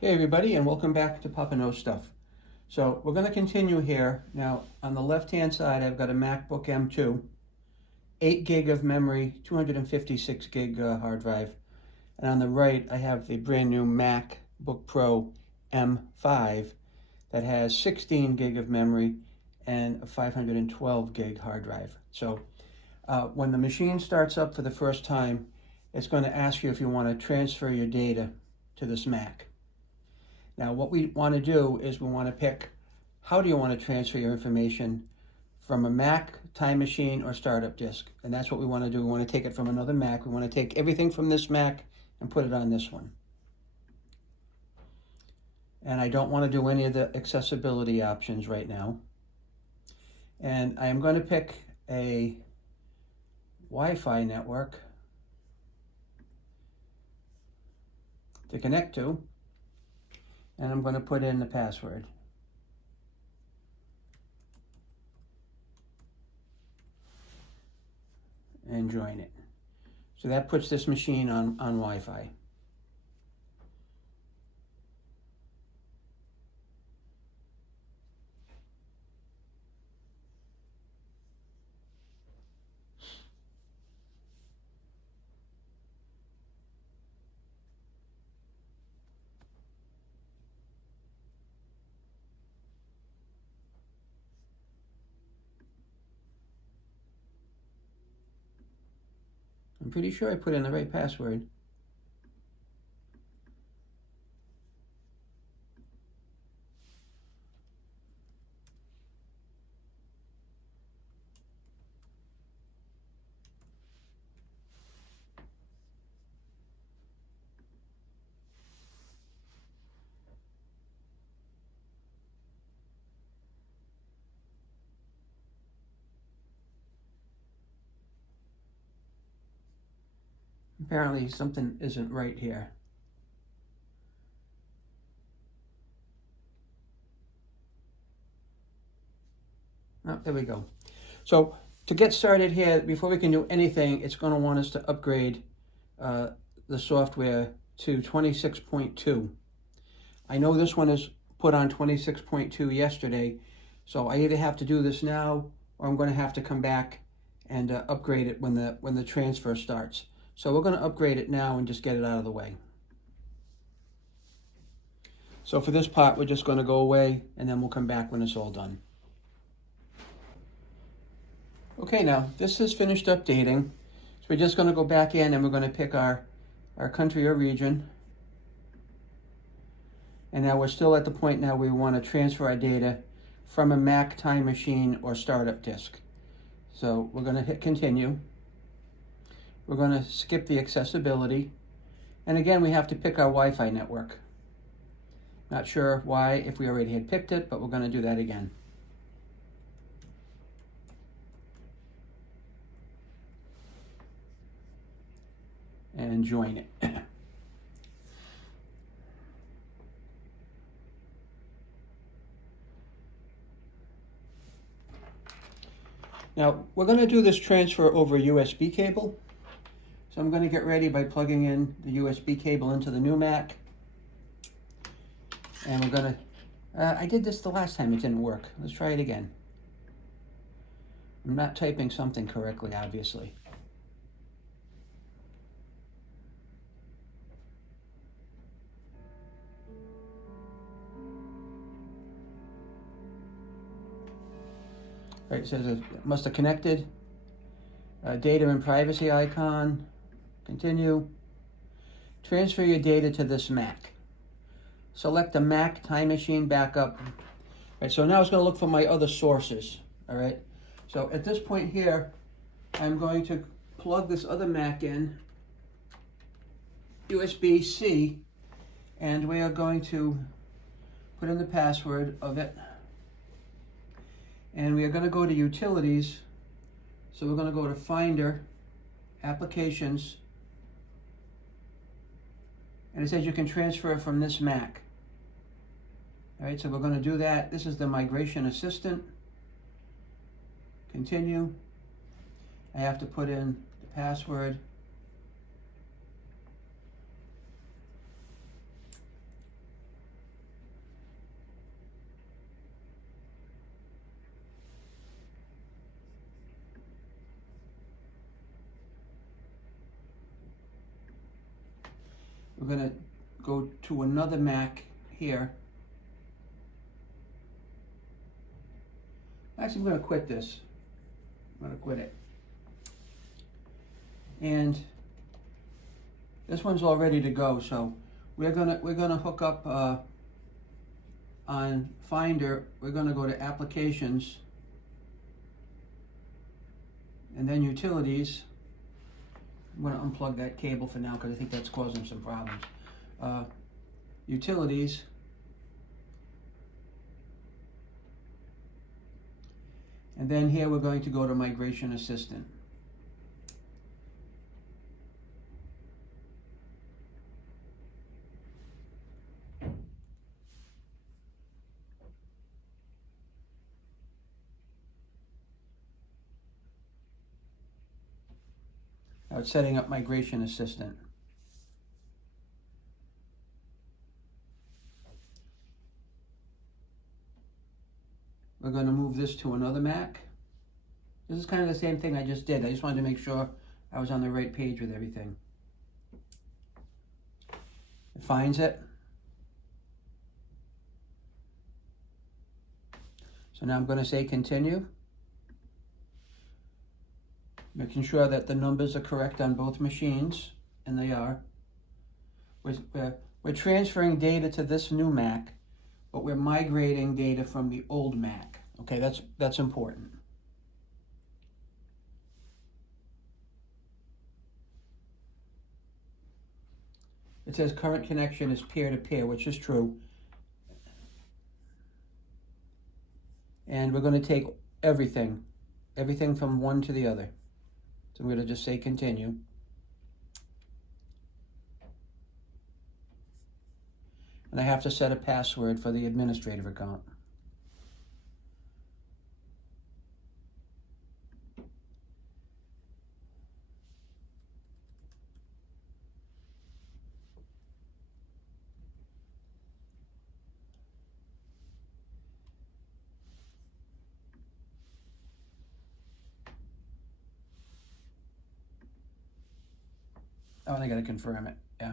Hey everybody, and welcome back to Papa Knows Stuff. So we're going to continue here. Now on the left hand side I've got a MacBook M2, 8 gig of memory, 256 gig hard drive. And on the right I have the brand new MacBook Pro M5 that has 16 gig of memory and a 512 gig hard drive. So when the machine starts up for the first time, it's going to ask you if you want to transfer your data to this Mac. Now what we want to do is we want to pick how do you want to transfer your information from a Mac, Time Machine, or startup disk. And that's what we want to do. We want to take it from another Mac. We want to take everything from this Mac and put it on this one. And I don't want to do any of the accessibility options right now. And I am going to pick a Wi-Fi network to connect to. And I'm going to put in the password. And join it. So that puts this machine on Wi-Fi. I'm pretty sure I put in the right password. Apparently something isn't right here. Oh, there we go. So to get started here, before we can do anything, it's going to want us to upgrade the software to 26.2. I know this one is put on 26.2 yesterday, so I either have to do this now or I'm going to have to come back and upgrade it when the transfer starts. So we're going to upgrade it now and just get it out of the way. So for this part, we're just going to go away and then we'll come back when it's all done. Okay, now this is finished updating. So we're just going to go back in and we're going to pick our country or region. And now we're still at the point now we want to transfer our data from a Mac, Time Machine, or startup disk. So we're going to hit continue. We're going to skip the accessibility. And again, we have to pick our Wi-Fi network. Not sure why, if we already had picked it, but we're going to do that again. And join it. Now, we're going to do this transfer over a USB cable. So I'm going to get ready by plugging in the USB cable into the new Mac. And we're going to, I did this the last time, it didn't work. Let's try it again. I'm not typing something correctly, obviously. All right, it says it must have connected. Data and privacy icon. Continue. Transfer your data to this Mac. Select the Mac, Time Machine, Backup. All right, so now it's going to look for my other sources. All right. So at this point here, I'm going to plug this other Mac in, USB-C, and we are going to put in the password of it. And we are going to go to Utilities. So we're going to go to Finder, Applications, and it says you can transfer from this Mac. All right, so we're going to do that. This is the Migration Assistant. Continue. I have to put in the password. We're going to go to another Mac here. Actually, I'm going to quit this. I'm going to quit it. And this one's all ready to go, so we're gonna hook up on Finder. We're gonna go to Applications, and then Utilities. I'm gonna unplug that cable for now because I think that's causing some problems. Utilities. And then here we're going to go to Migration Assistant. Now it's setting up Migration Assistant. We're going to move this to another Mac. This is kind of the same thing I just did. I just wanted to make sure I was on the right page with everything. It finds it. So now I'm going to say continue. Making sure that the numbers are correct on both machines, and they are. We're transferring data to this new Mac, but we're migrating data from the old Mac. Okay, that's important. It says current connection is peer-to-peer, which is true. And we're going to take everything from one to the other. So I'm going to just say continue. And I have to set a password for the administrative account. Oh, and I got to confirm it, yeah.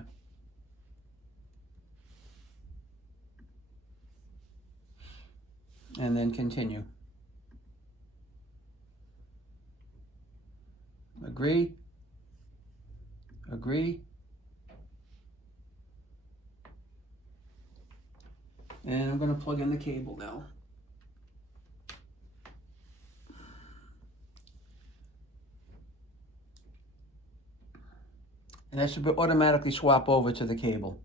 And then continue. Agree. Agree. And I'm going to plug in the cable now. And that should automatically swap over to the cable.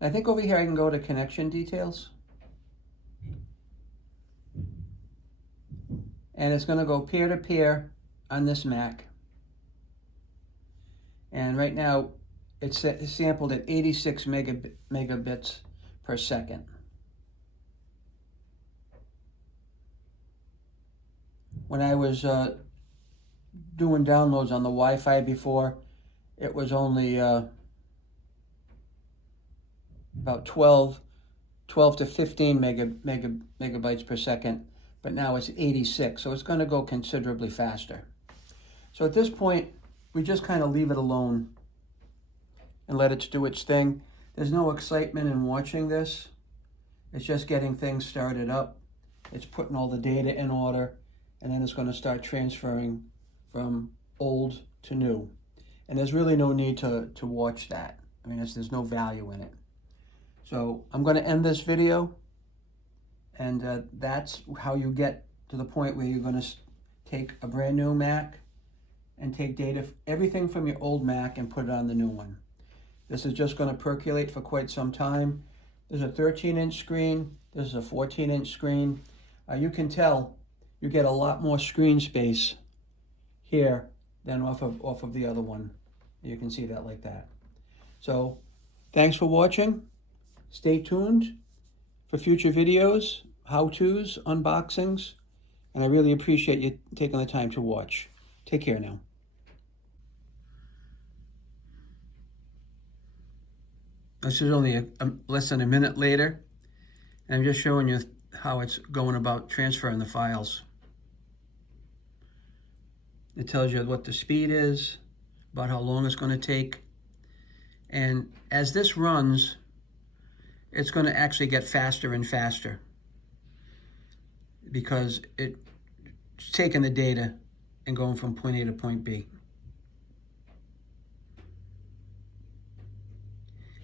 I think over here I can go to connection details. And it's going to go peer-to-peer on this Mac. And right now it's sampled at 86 megabits per second. When I was doing downloads on the Wi-Fi before, it was only about 12 to 15 megabytes per second, but now it's 86, so it's going to go considerably faster. So at this point, we just kind of leave it alone and let it do its thing. There's no excitement in watching this. It's just getting things started up. It's putting all the data in order, and then it's going to start transferring from old to new. And there's really no need to watch that. I mean, there's no value in it. So I'm going to end this video, and that's how you get to the point where you're going to take a brand new Mac and take data, everything from your old Mac, and put it on the new one. This is just going to percolate for quite some time. There's a 13-inch screen. This is a 14-inch screen. You can tell you get a lot more screen space here than off of the other one. You can see that like that. So thanks for watching. Stay tuned for future videos, how-tos, unboxings, and I really appreciate you taking the time to watch. Take care now. This is only less than a minute later. And I'm just showing you how it's going about transferring the files. It tells you what the speed is, about how long it's going to take. And as this runs, it's going to actually get faster and faster because it's taking the data and going from point A to point B.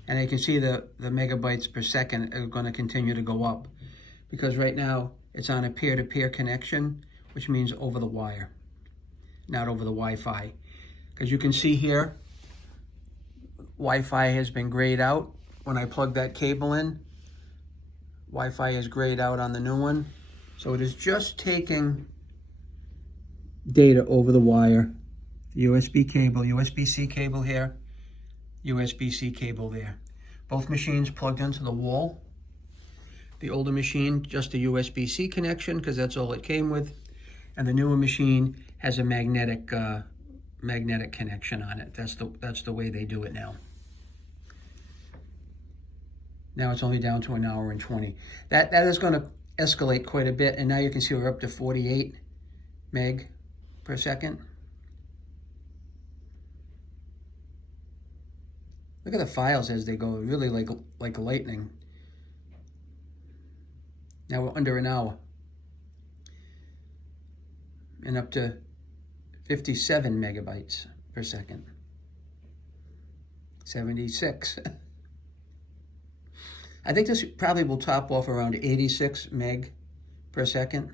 And you can see the megabytes per second are going to continue to go up because right now it's on a peer-to-peer connection, which means over the wire, not over the Wi-Fi. Because you can see here, Wi-Fi has been grayed out. When I plug that cable in, Wi-Fi is grayed out on the new one. So it is just taking data over the wire. The USB cable, USB-C cable here, USB-C cable there. Both machines plugged into the wall. The older machine, just a USB-C connection because that's all it came with. And the newer machine has a magnetic connection on it. That's the way they do it now. Now it's only down to 1 hour and 20. That is going to escalate quite a bit, and now you can see we're up to 48 meg per second. Look at the files as they go, really like lightning. Now we're under an hour. And up to 57 megabytes per second. 76. I think this probably will top off around 86 meg per second.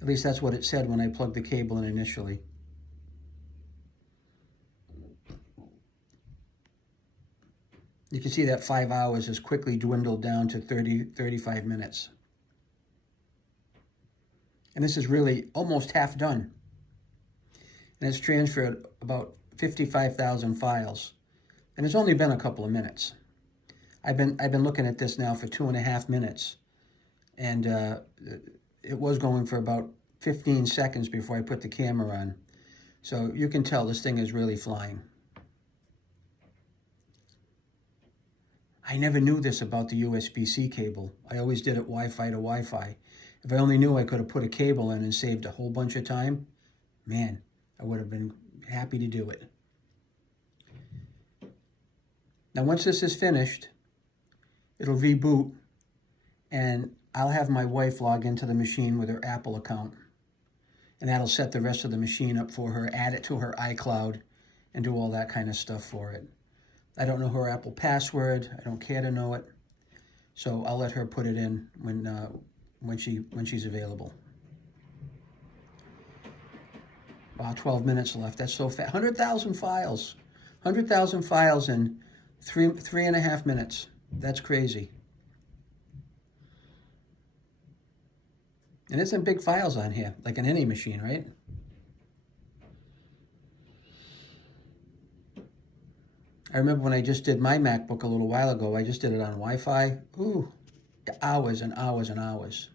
At least that's what it said when I plugged the cable in initially. You can see that 5 hours has quickly dwindled down to 35 minutes. And this is really almost half done. And it's transferred about 55,000 files. And it's only been a couple of minutes. I've been looking at this now for 2.5 minutes. And it was going for about 15 seconds before I put the camera on. So you can tell this thing is really flying. I never knew this about the USB-C cable. I always did it Wi-Fi to Wi-Fi. If I only knew I could have put a cable in and saved a whole bunch of time, man, I would have been happy to do it. Now, once this is finished, it'll reboot, and I'll have my wife log into the machine with her Apple account. And that'll set the rest of the machine up for her, add it to her iCloud, and do all that kind of stuff for it. I don't know her Apple password. I don't care to know it. So I'll let her put it in when she's available. Wow, 12 minutes left. That's so fast. 100,000 files. 100,000 files in 3.5 minutes. That's crazy. And there's some big files on here, like in any machine, right? I remember when I just did my MacBook a little while ago, I just did it on Wi-Fi. Ooh, hours and hours and hours.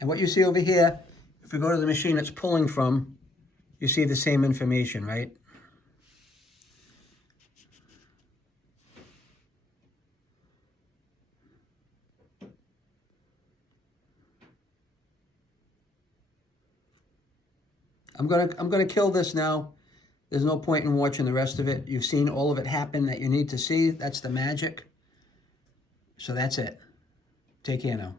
And what you see over here, if we go to the machine it's pulling from, you see the same information, right? I'm gonna kill this now. There's no point in watching the rest of it. You've seen all of it happen that you need to see. That's the magic. So that's it. Take care now.